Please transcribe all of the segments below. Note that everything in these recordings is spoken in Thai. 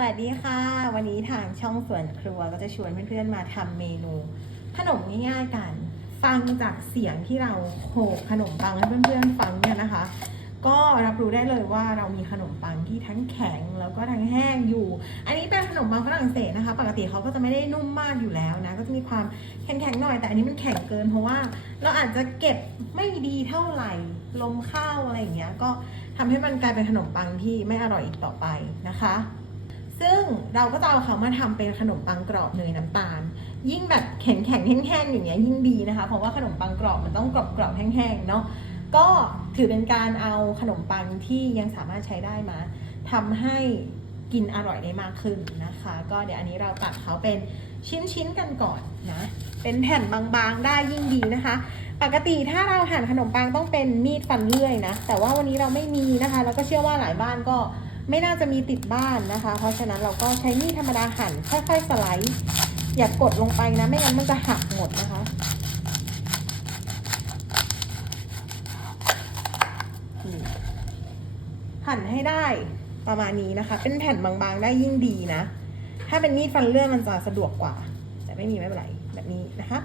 วัสดีค่ะ วันนี้ทางช่องสวนครัวก็จะชวนเพื่อนๆมาทำเมนูขนมง่ายๆกัน ฟังจากเสียงที่เราโขกขนมปังให้เพื่อนๆฟังเนี่ยนะคะ ก็รับรู้ได้เลยว่าเรามีขนมปังที่ทั้งแข็งแล้วก็ทั้งแห้งอยู่ อันนี้เป็นขนมปังฝรั่งเศสนะคะ ปกติเขาก็จะไม่ได้นุ่มมากอยู่แล้วนะ ก็จะมีความแข็งๆหน่อย แต่อันนี้มันแข็งเกินเพราะว่า เราอาจจะเก็บไม่ดีเท่าไหร่ลมข้าวอะไรอย่างเงี้ย ก็ทำให้มันกลายเป็นขนมปังที่ไม่อร่อยอีกต่อไปนะคะ ซึ่งเราก็จะเอาเขามาทำเป็นขนมปังกรอบเนยน้ำตาล ยิ่งแบบแข็งแข็งแห้งๆอย่างเงี้ยยิ่งดีนะคะ เพราะว่าขนมปังกรอบมันต้องกรอบกรอบๆแห้งๆเนาะก็ถือเป็นการเอาขนมปังที่ยังสามารถใช้ได้มาทำให้กินอร่อยได้มากขึ้นนะคะ ก็เดี๋ยวอันนี้เราตัดเขาเป็นชิ้นๆกันก่อนนะเป็นแผ่นบางๆได้ยิ่งดีนะคะ ปกติถ้าเราหั่นขนมปังต้องเป็นมีดฟันเลื่อยนะแต่ว่าวันนี้เราไม่มีนะคะ แล้วก็เชื่อว่าหลายบ้านก็ ไม่น่าจะมีติดบ้านนะคะ เพราะฉะนั้นเราก็ใช้มีดธรรมดาหั่นค่อยๆสไลด์ อย่ากดลงไปนะ ไม่งั้นมันจะหักหมดนะคะ หั่นให้ได้ประมาณนี้นะคะ เป็นแผ่นบางๆได้ยิ่งดีนะ ถ้าเป็นมีดฟันเลื่อยมันจะสะดวกกว่า แต่ไม่มีไม่เป็นไรแบบนี้นะคะ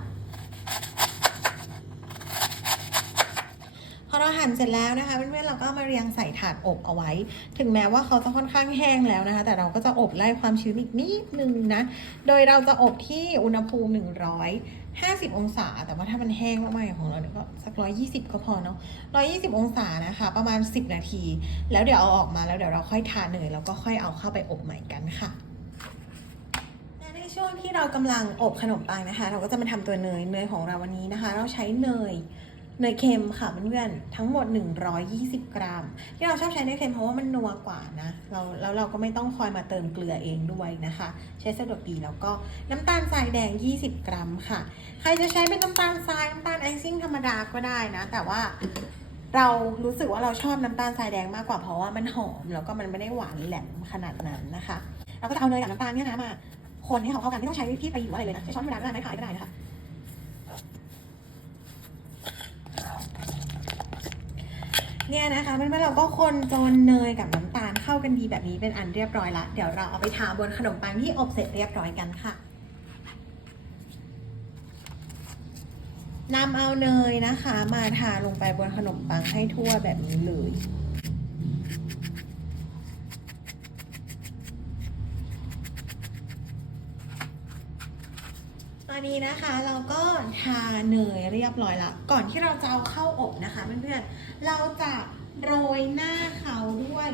อเราหั่นเสร็จแล้วนะคะเพื่อนๆเราก็มาเรียงใส่ถาดอบเอาไว้ ถึงแม้ว่าเขาจะค่อนข้างแห้งแล้วนะคะ แต่เราก็จะอบไล่ความชื้นอีกนิดนึงนะ โดยเราจะอบที่อุณหภูมิ 150 องศา แต่ว่าถ้ามันแห้งมากๆของเราเนี่ยก็สัก 120 ก็พอเนาะ 120 องศานะคะ ประมาณ 10 นาที แล้วเดี๋ยวเอาออกมาแล้วเดี๋ยวเราค่อยทานเนยแล้วก็ค่อยเอาเข้าไปอบใหม่กันค่ะและในช่วงที่เรากำลังอบขนมปังนะคะ เราก็จะมาทำตัวเนยเนยของเราวันนี้นะคะ เราใช้เนย เนยเค็มค่ะเพื่อนๆทั้งหมด 120 กรัม ที่เราชอบใช้เนยเค็มเพราะว่ามันนัวกว่านะเราแล้วเราก็ไม่ต้องคอยมาเติมเกลือเองด้วยนะคะ ใช้สะดวกดีแล้วก็น้ำตาลทรายแดง 20 กรัมค่ะ ใครจะใช้เป็นน้ำตาลทรายน้ำตาลไอซิ่งธรรมดาก็ได้นะ แต่ว่าเรารู้สึกว่าเราชอบน้ำตาลทรายแดงมากกว่าเพราะว่ามันหอมแล้วก็มันไม่ได้หวานแหลมขนาดนั้นนะคะเราก็จะเอาเนยกับน้ำตาลเนี่ยนะมาคนให้เขาเข้ากันไม่ต้องใช้ที่ไปหรืออะไรเลยนะใช้ช้อนธรรมดาก็ได้ไม้พายก็ได้นะคะ เนี่ยนะคะเพื่อนๆเราก็คนจนเนยกับน้ำตาลเข้ากันดีแบบนี้เป็นอันเรียบร้อยละเดี๋ยวเราเอาไปทาบนขนมปังที่อบเสร็จเรียบร้อยกันค่ะนำเอาเนยนะคะ มาทาลงไปบนขนมปังให้ทั่วแบบนี้เลย อนนี้นะคะเราก็ทาเนยเรียบร้อยละก่อนที่เราจะเอาเข้าอบนะคะเพื่อนๆเราจะโรยหน้าเขาด้วย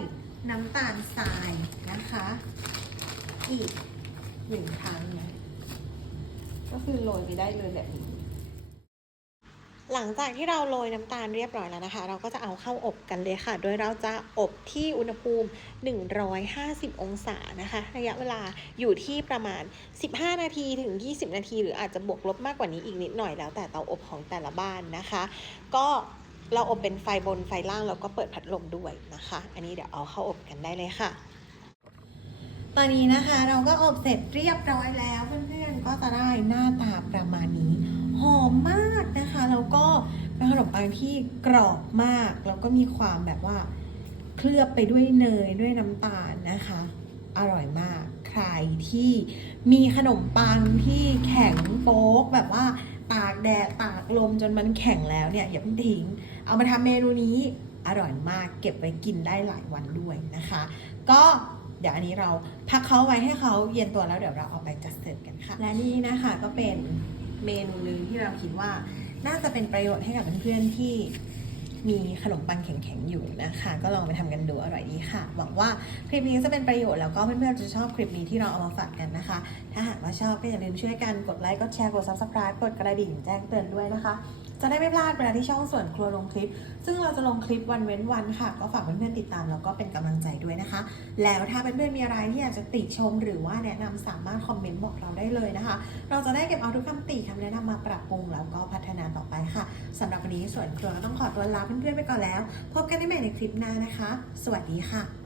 น้ำตาลทรายนะคะ อีกหนึ่งครั้งนะก็คือโรยไปได้เลยแบบนี้ หลังจากที่เราโรยน้ำตาลเรียบร้อยแล้วนะคะ เราก็จะเอาเข้าอบกันเลยค่ะ โดยเราจะอบที่อุณหภูมิ 150 องศานะคะ ระยะเวลาอยู่ที่ประมาณ 15 นาทีถึง 20 นาที หรืออาจจะบวกลบมากกว่านี้อีกนิดหน่อยแล้วแต่เตาอบของแต่ละบ้านนะคะ ก็เราอบเป็นไฟบนไฟล่างแล้วก็เปิดพัดลมด้วยนะคะ อันนี้เดี๋ยวเอาเข้าอบกันได้เลยค่ะ ตอนนี้นะคะเราก็อบเสร็จเรียบร้อยแล้วเพื่อนๆก็จะได้หน้าตาประมาณนี้ หอมมากนะคะแล้วก็เป็นขนมปังที่กรอบมากแล้วก็มีความแบบว่าเคลือบไปด้วยเนยด้วยน้ำตาลนะคะ อร่อยมากใครที่มีขนมปังที่แข็งโป๊กแบบว่าตากแดดตากลมจนมันแข็งแล้วเนี่ยอย่าเพิ่งทิ้ง เอามาทำเมนูนี้อร่อยมากเก็บไว้กินได้หลายวันด้วยนะคะ ก็เดี๋ยวอันนี้เราพักเขาไว้ให้เขาเย็นตัวแล้วเดี๋ยวเราเอาไปจัดเสิร์ฟกันค่ะ และนี่นะคะก็เป็น เมนูหนึ่งที่เราคิดว่า น่าจะเป็นประโยชน์ให้กับเพื่อนๆที่มีขนมปังแข็งๆอยู่นะคะ ก็ลองไปทำกันดูอร่อยดีค่ะ หวังว่าคลิปนี้จะเป็นประโยชน์แล้วก็เพื่อนๆจะชอบคลิปนี้ที่เราเอามาฝากกันนะคะ ถ้าหากว่าชอบก็อย่าลืมช่วยกันกดไลค์ กดแชร์ กด subscribe กดกระดิ่งแจ้งเตือนด้วยนะคะ จะได้ไม่พลาดเวลาที่ช่องส่วนครัวลงคลิป ซึ่งเราจะลงคลิปวันเว้นวันค่ะ ก็ฝากเพื่อนๆติดตามแล้วก็เป็นกำลังใจด้วยนะคะ แล้วถ้าเพื่อนๆมีอะไรที่อยากจะติชม หรือว่าแนะนำสามารถคอมเมนต์บอกเราได้เลยนะคะ เราจะได้เก็บเอาทุกคำติคำแนะนำมาปรับปรุงแล้วก็พัฒนาต่อไปค่ะสำหรับวันนี้ส่วนครัวต้องขอตัวลาเพื่อนๆไปก่อนแล้ว พบกันได้ใหม่ในคลิปหน้านะคะ สวัสดีค่ะ